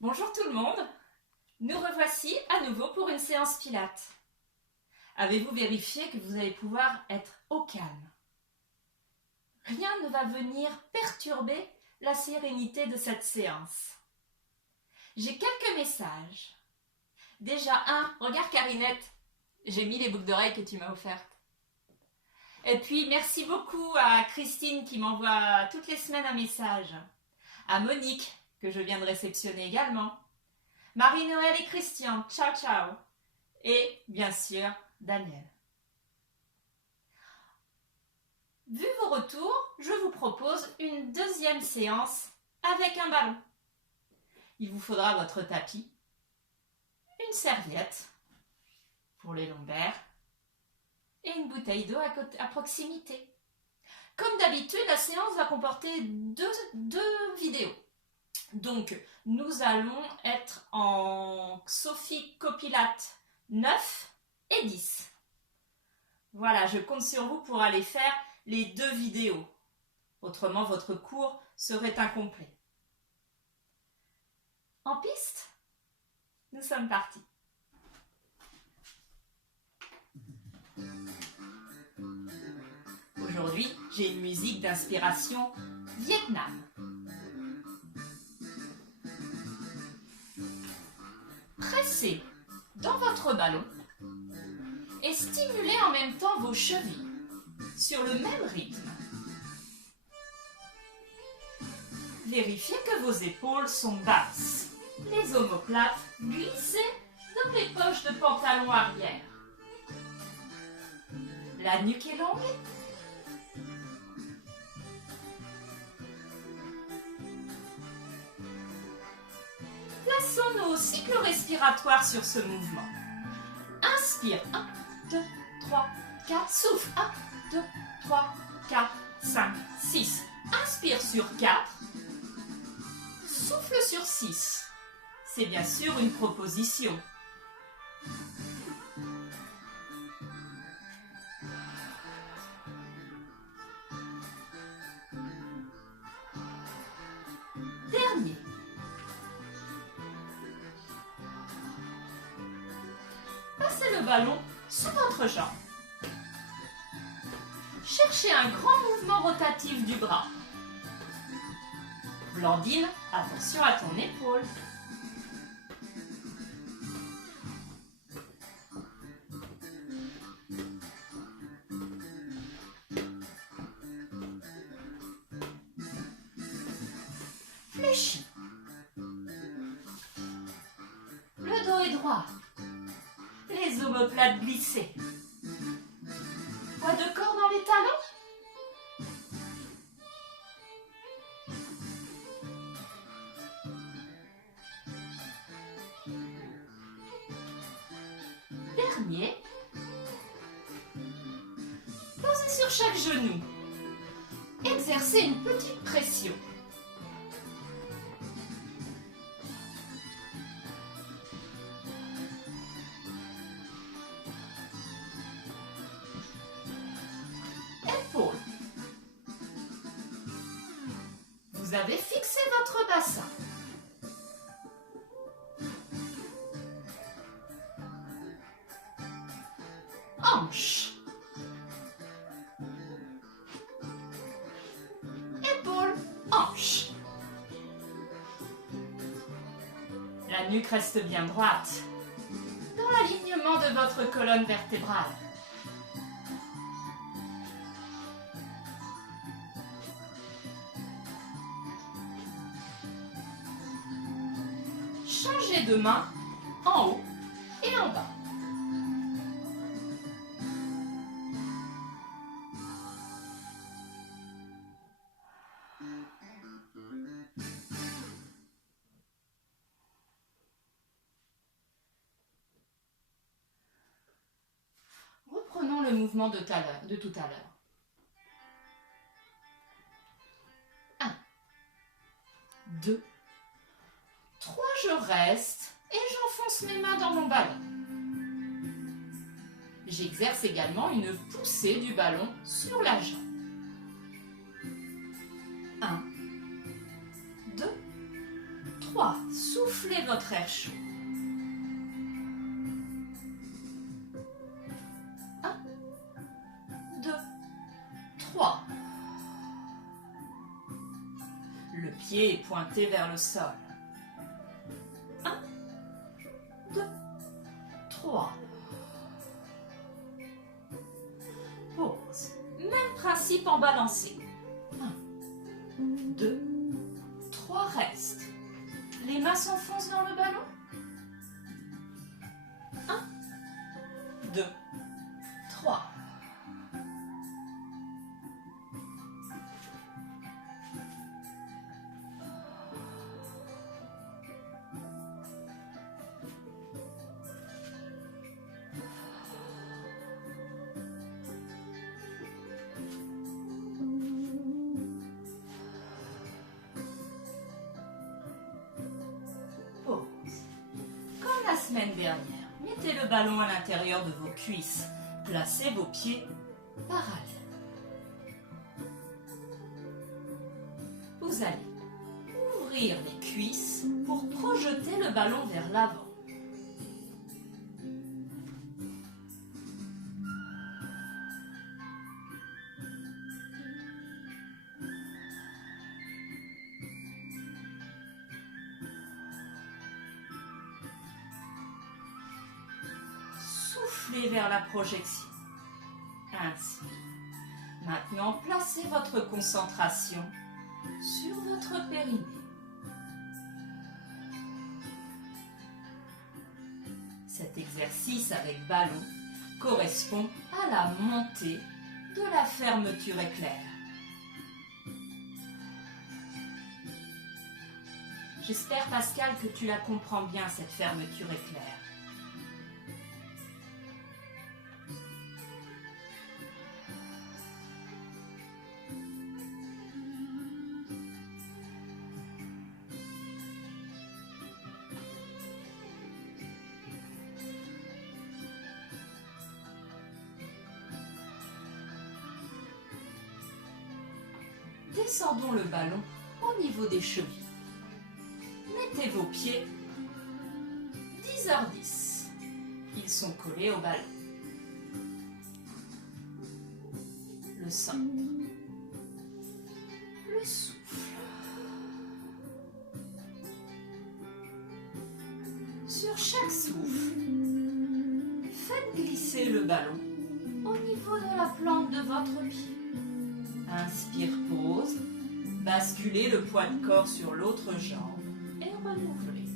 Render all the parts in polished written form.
Bonjour tout le monde, nous revoici à nouveau pour une séance pilates. Avez-vous vérifié que vous allez pouvoir être au calme? Rien ne va venir perturber la sérénité de cette séance. J'ai quelques messages. Déjà un, regarde Carinette, j'ai mis les boucles d'oreilles que tu m'as offertes. Et puis merci beaucoup à Christine qui m'envoie toutes les semaines un message. À Monique, que je viens de réceptionner également. Marie-Noël et Christian, ciao ciao. Et bien sûr, Daniel. Vu vos retours, je vous propose une deuxième séance avec un ballon. Il vous faudra votre tapis, une serviette pour les lombaires et une bouteille d'eau à proximité. Comme d'habitude, la séance va comporter deux vidéos. Donc, nous allons être en Sophie Copilate 9 et 10. Voilà, je compte sur vous pour aller faire les deux vidéos. Autrement, votre cours serait incomplet. En piste, nous sommes partis. Aujourd'hui, j'ai une musique d'inspiration Vietnam. Pressez dans votre ballon et stimulez en même temps vos chevilles sur le même rythme. Vérifiez que vos épaules sont basses, les omoplates glissées dans les poches de pantalon arrière. La nuque est longue. Plaçons nos cycles respiratoires sur ce mouvement. Inspire, 1, 2, 3, 4, souffle, 1, 2, 3, 4, 5, 6. Inspire sur 4, souffle sur 6. C'est bien sûr une proposition. Dernier. Passez le ballon sous votre jambe. Cherchez un grand mouvement rotatif du bras. Blandine, attention à ton épaule. Fléchis. Le dos est droit. Les omoplates glissées. Poids de corps dans les talons. Dernier. Posez sur chaque genou. Exercez une petite pression. Épaules. Vous avez fixé votre bassin. Hanches. Épaules, hanches. La nuque reste bien droite, dans l'alignement de votre colonne vertébrale. Changez de main en haut et en bas. Reprenons le mouvement de tout à l'heure. 1, 2, 3, je reste et j'enfonce mes mains dans mon ballon. J'exerce également une poussée du ballon sur la jambe. 1, 2, 3. 3. Soufflez votre air chaud. 1, 2, 3. Le pied est pointé vers le sol. 1, 2, 3. Pause. Même principe en balancé. 1, 2, 3, reste. Les mains s'enfoncent dans le ballon. 1, 2, 3. La semaine dernière, mettez le ballon à l'intérieur de vos cuisses. Placez vos pieds parallèles. Vous allez ouvrir les cuisses pour projeter le ballon vers l'avant. Soufflez vers la projection. Ainsi. Maintenant, placez votre concentration sur votre périnée. Cet exercice avec ballon correspond à la montée de la fermeture éclair. J'espère, Pascal, que tu la comprends bien, cette fermeture éclair. Descendons le ballon au niveau des chevilles. Mettez vos pieds 10h10. Ils sont collés au ballon. Le centre. Le souffle. Sur chaque souffle, faites glisser le ballon au niveau de la plante de votre pied. Inspire, pause, basculez le poids de corps sur l'autre jambe et renouvelez.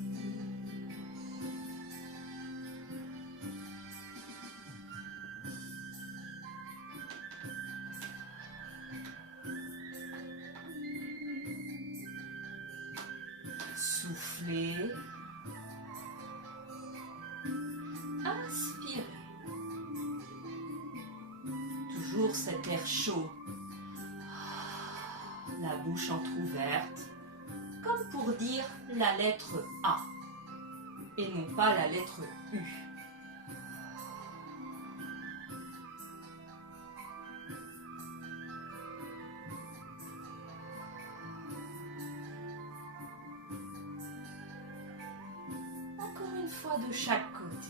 Soufflez. Inspirez. Toujours cet air chaud. La bouche entrouverte, comme pour dire la lettre A et non pas la lettre U. Encore une fois de chaque côté.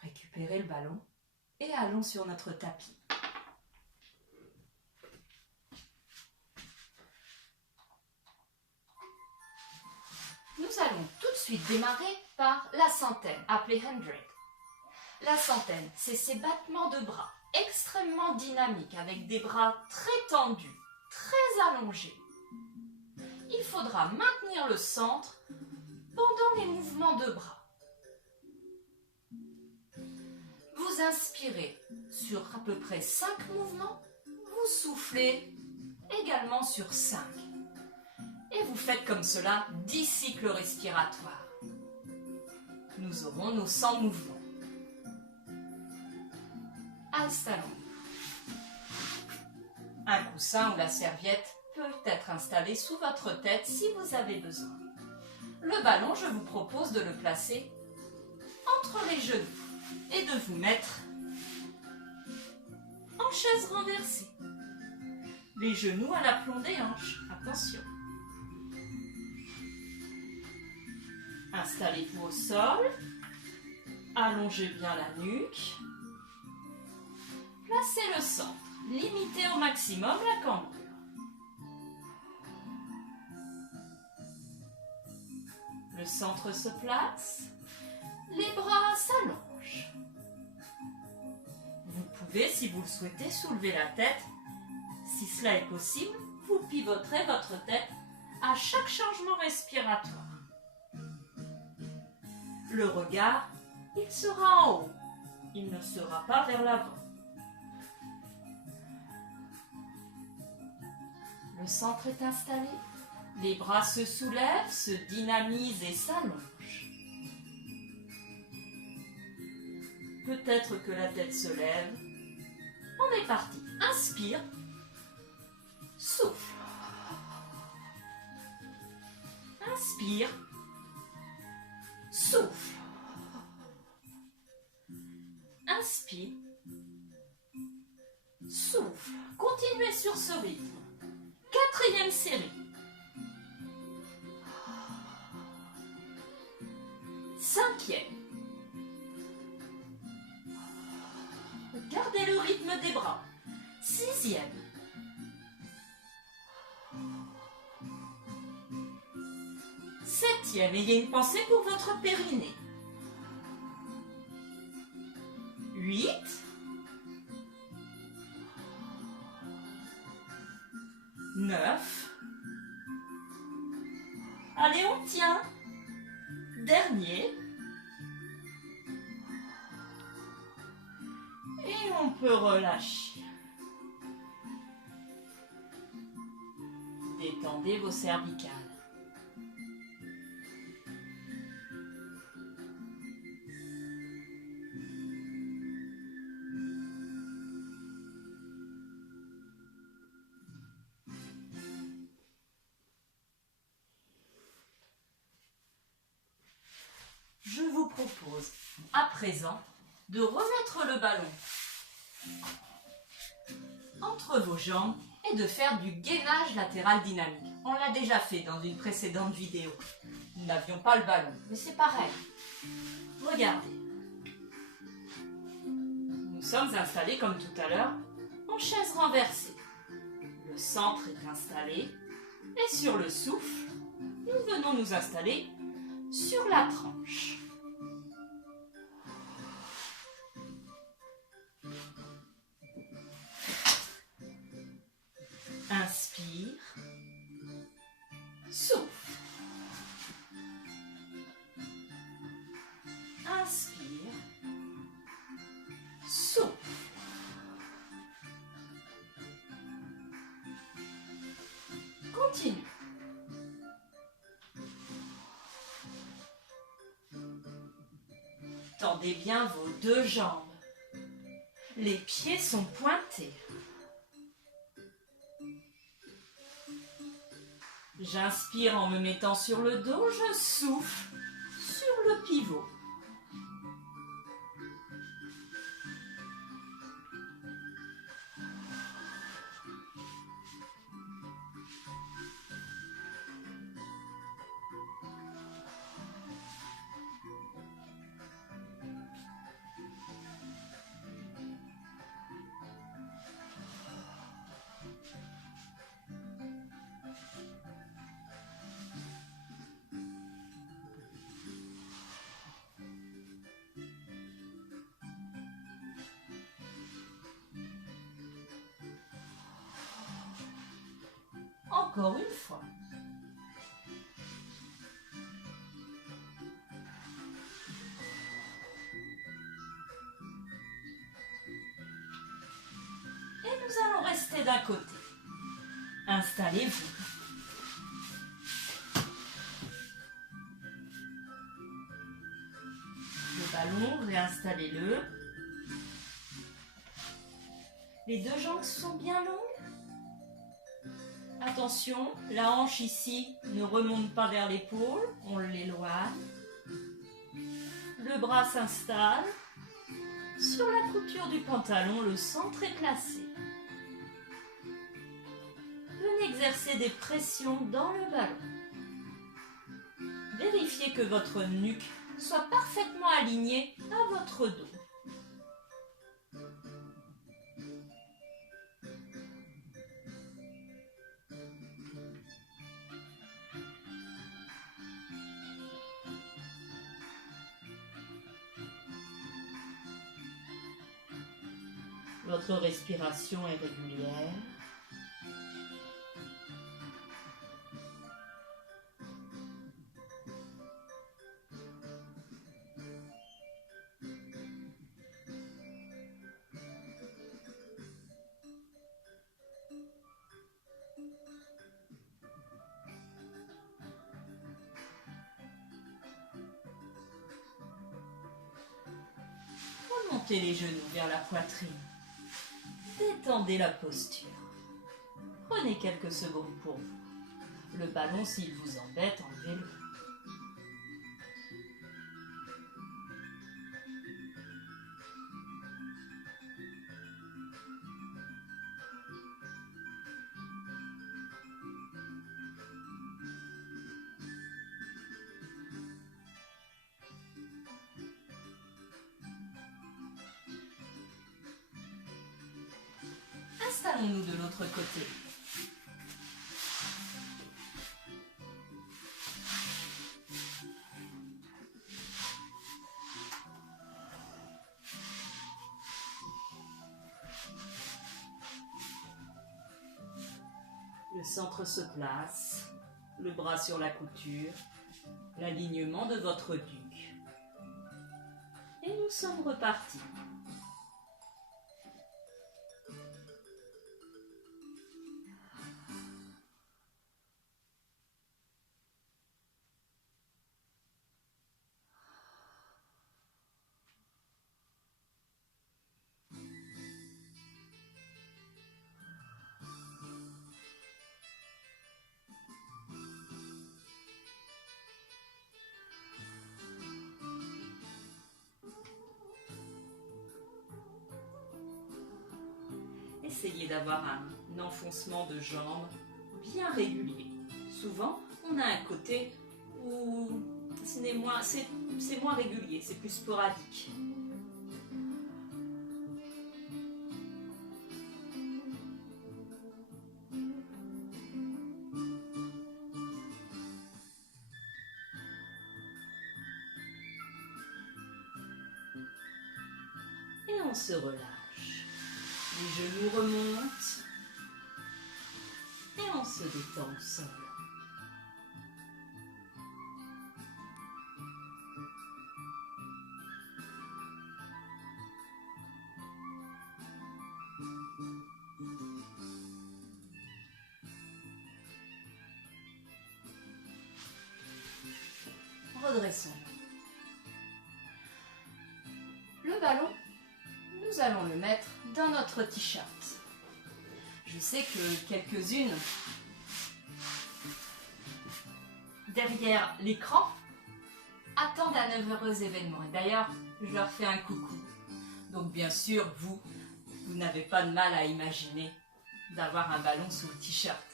Récupérez le ballon et allons sur notre tapis. Nous allons tout de suite démarrer par la centaine, appelée 100. La centaine, c'est ces battements de bras extrêmement dynamiques avec des bras très tendus, très allongés. Il faudra maintenir le centre pendant les mouvements de bras. Vous inspirez sur à peu près 5 mouvements, vous soufflez également sur 5. Et vous faites comme cela 10 cycles respiratoires. Nous aurons nos 100 mouvements. Installons. Un coussin ou la serviette peut être installé sous votre tête si vous avez besoin. Le ballon, je vous propose de le placer entre les genoux. est de vous mettre en chaise renversée. Les genoux à l'aplomb des hanches. Attention. Installez-vous au sol. Allongez bien la nuque. Placez le centre. Limitez au maximum la cambrure. Le centre se place. Les bras s'allongent. Vous pouvez, si vous le souhaitez, soulever la tête. Si cela est possible, vous pivoterez votre tête à chaque changement respiratoire. Le regard, il sera en haut. Il ne sera pas vers l'avant. Le centre est installé. Les bras se soulèvent, se dynamisent et s'allongent. Peut-être que la tête se lève. On est parti. Inspire. Souffle. Inspire. Souffle. Inspire. Souffle. Continuez sur ce rythme. 4e série. 5e. Gardez le rythme des bras. 6e. 7e. Ayez une pensée pour votre périnée. 8. 9. Allez, on tient. Dernier. Et on peut relâcher. Détendez vos cervicales. Je vous propose à présent de remettre le ballon entre vos jambes et de faire du gainage latéral dynamique. On l'a déjà fait dans une précédente vidéo. Nous n'avions pas le ballon, mais c'est pareil. Regardez. Nous sommes installés comme tout à l'heure en chaise renversée. Le centre est installé et sur le souffle, nous venons nous installer sur la tranche. Inspire, souffle. Inspire, souffle. Continue. Tendez bien vos deux jambes. Les pieds sont pointés. J'inspire en me mettant sur le dos, je souffle sur le pivot. Encore une fois. Et nous allons rester d'un côté. Installez-vous. Le ballon, réinstallez-le. Les deux jambes sont bien longues. Attention, la hanche ici ne remonte pas vers l'épaule, on l'éloigne. Le bras s'installe, couture du pantalon, le centre est placé. Venez exercer des pressions dans le ballon. Vérifiez que votre nuque soit parfaitement alignée à votre dos. Votre respiration est régulière. Remontez les genoux vers la poitrine. Détendez la posture. Prenez quelques secondes pour vous. Le ballon, s'il vous embête, enlevez-le. Installons-nous de l'autre côté. Le centre se place, le bras sur la couture, l'alignement de votre nuque. Et nous sommes repartis. Essayez d'avoir un enfoncement de jambes bien régulier. Souvent, on a un côté où c'est moins régulier, c'est plus sporadique. Et on se relâche. Les genoux remontent et on se détend au sol. Redressons. Le ballon, nous allons le mettre dans notre t-shirt. Je sais que quelques-unes derrière l'écran attendent un heureux événement. Et d'ailleurs, je leur fais un coucou. Donc bien sûr, vous n'avez pas de mal à imaginer d'avoir un ballon sous le t-shirt.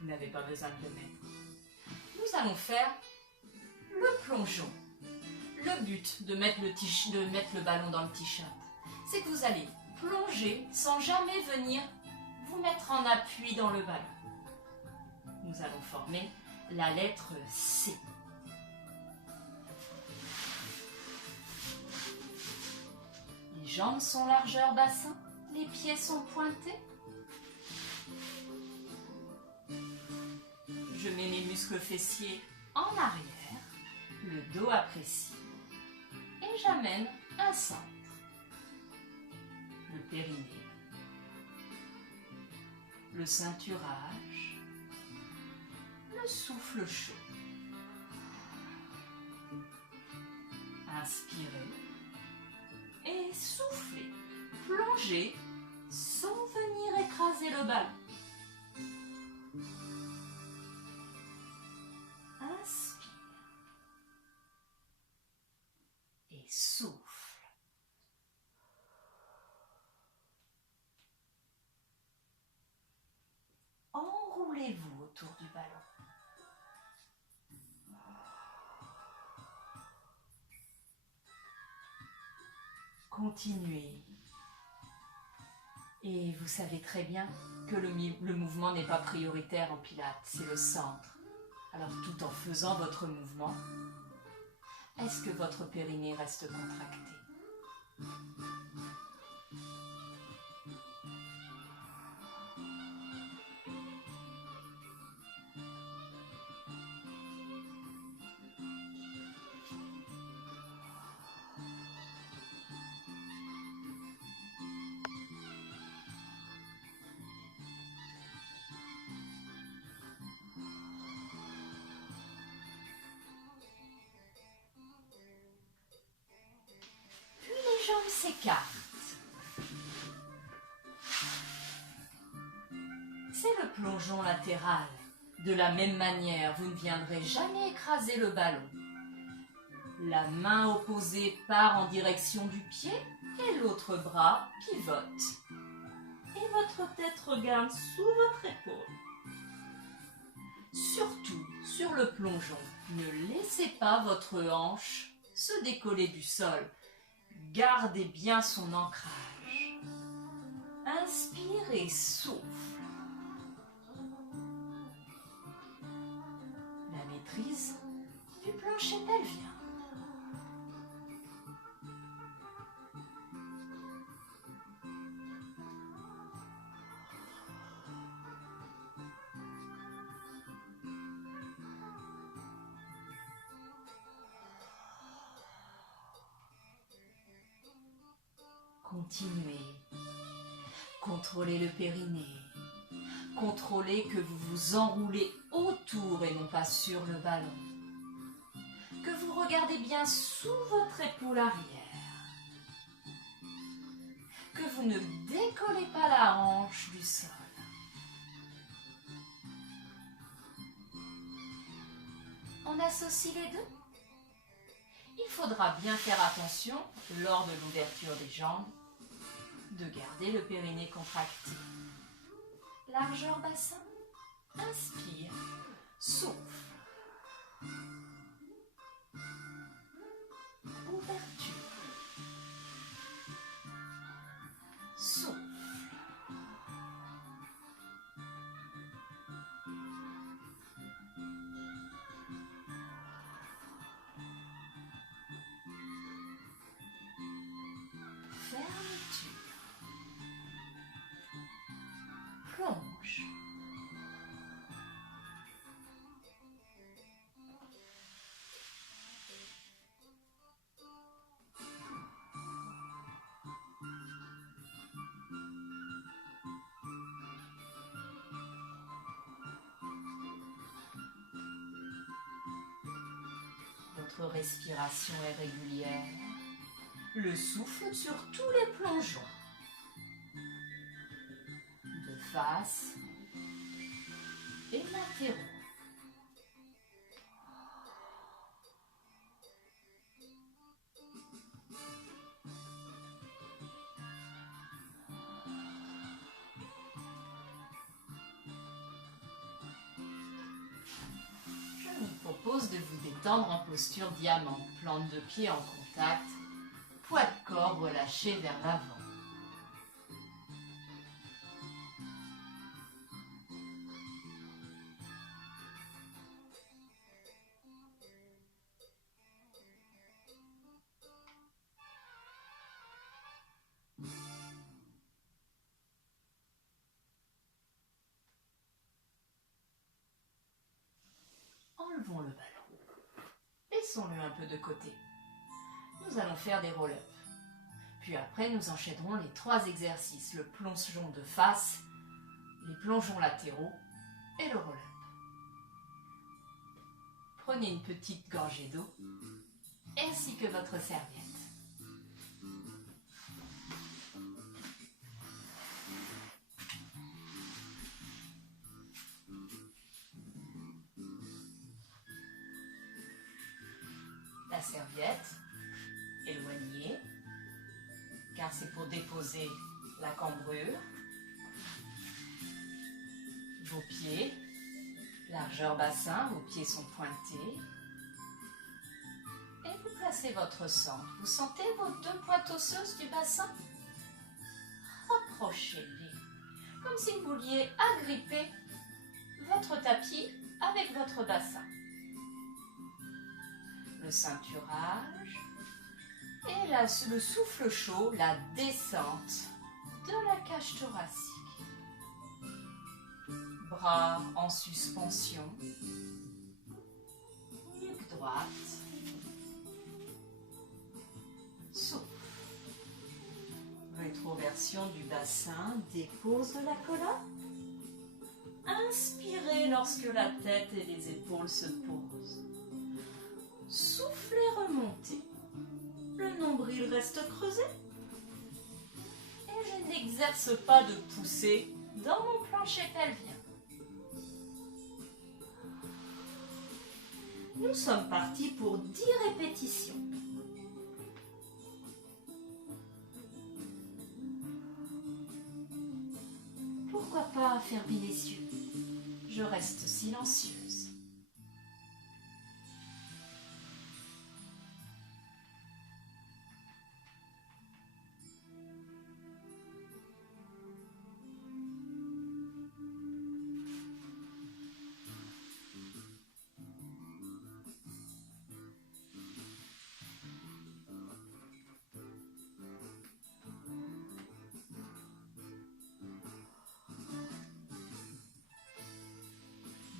Vous n'avez pas besoin de le mettre. Nous allons faire le plongeon. Le but de mettre le ballon dans le t-shirt, c'est que vous allez plonger sans jamais venir vous mettre en appui dans le ballon. Nous allons former la lettre C. Les jambes sont largeur bassin, les pieds sont pointés. Je mets mes muscles fessiers en arrière, le dos apprécié, et j'amène un centre. Le périnée, le ceinturage, le souffle chaud. Inspirez et soufflez. Plongez sans venir écraser le ballon. Inspire et souffle. déroulez-vous autour du ballon. Continuez. Et vous savez très bien que le mouvement n'est pas prioritaire en pilates, c'est le centre. Alors tout en faisant votre mouvement, est-ce que votre périnée reste contracté? Les jambes s'écartent. C'est le plongeon latéral. De la même manière, vous ne viendrez jamais écraser le ballon. La main opposée part en direction du pied et l'autre bras pivote. Et votre tête regarde sous votre épaule. Surtout, sur le plongeon, ne laissez pas votre hanche se décoller du sol. Gardez bien son ancrage. Inspire et souffle. La maîtrise du plancher pelvien. Continuez. Contrôlez le périnée. Contrôlez que vous vous enroulez autour et non pas sur le ballon. Que vous regardez bien sous votre épaule arrière. Que vous ne décollez pas la hanche du sol. On associe les deux. Il faudra bien faire attention, lors de l'ouverture des jambes, de garder le périnée contracté. Largeur bassin, inspire, souffle. Ouverture, souffle. Fermeture. Plonge. Votre respiration est régulière. Le souffle sur tous les plongeons. De face et latéraux. Je vous propose de vous détendre en posture diamant, plante de pied en contact, poids de corps relâché vers l'avant. Enlevons le ballon. Laissons-le un peu de côté. Nous allons faire des roll-ups. Puis après, nous enchaînerons les 3 exercices, le plongeon de face, les plongeons latéraux et le roll-up. Prenez une petite gorgée d'eau ainsi que votre serviette. La serviette, éloignée, car c'est pour déposer la cambrure, vos pieds Largeur bassin, vos pieds sont pointés. Et vous placez votre centre. Vous sentez vos deux pointes osseuses du bassin? Rapprochez-les, comme si vous vouliez agripper votre tapis avec votre bassin. Le ceinturage et là, le souffle chaud, la descente de la cage thoracique. Bras en suspension, nuque droite, souffle. Rétroversion du bassin, dépose de la colonne. Inspirez lorsque la tête et les épaules se posent. Soufflez, remontez. Le nombril reste creusé. Et je n'exerce pas de poussée dans mon plancher pelvien. Nous sommes partis pour 10 répétitions. Pourquoi pas fermer les yeux? Je reste silencieuse.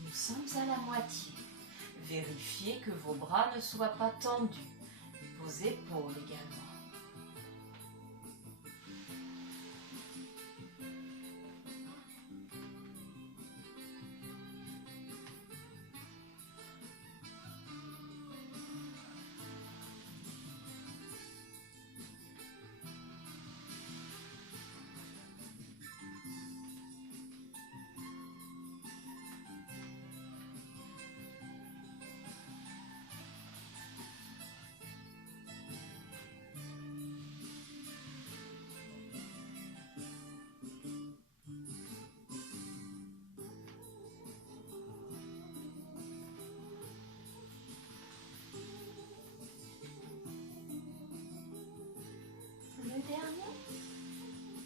Nous sommes à la moitié. Vérifiez que vos bras ne soient pas tendus, vos épaules également.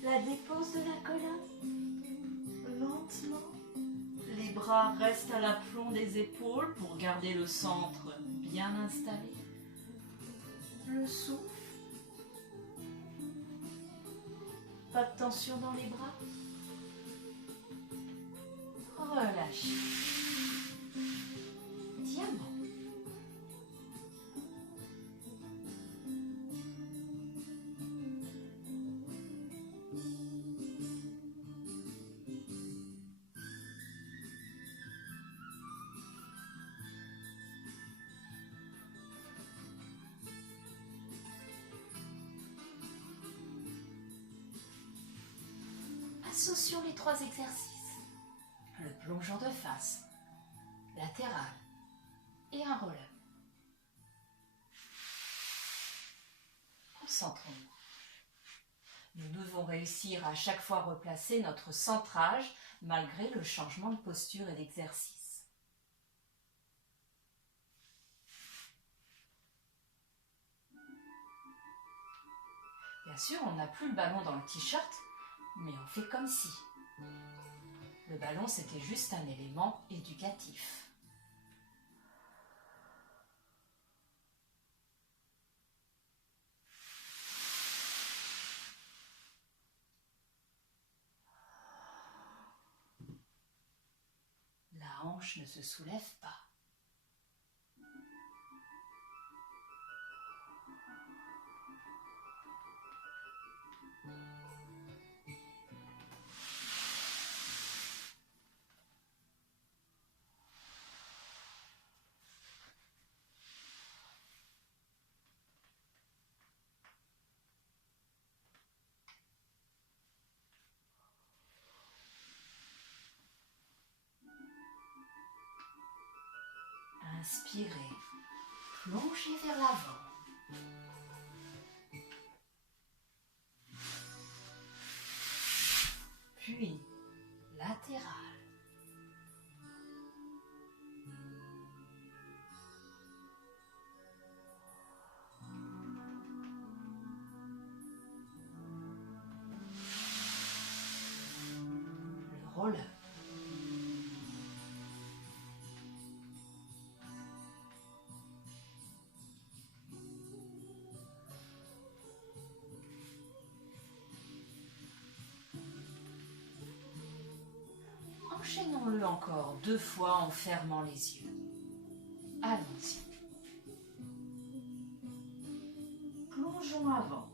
La dépose de la colonne. Lentement. Les bras restent à l'aplomb des épaules pour garder le centre bien installé. Le souffle. Pas de tension dans les bras. Relâchez. Diamant. Associons les 3 exercices. Le plongeon de face, latéral et un relève. Concentrons-nous. Nous devons réussir à chaque fois replacer notre centrage malgré le changement de posture et d'exercice. Bien sûr, on n'a plus le ballon dans le t-shirt, mais on fait comme si. Le ballon, c'était juste un élément éducatif. La hanche ne se soulève pas. Inspirez, plongez vers l'avant. Puis, latéral. Faisons-le encore 2 fois en fermant les yeux. Allons-y. Plongeons avant.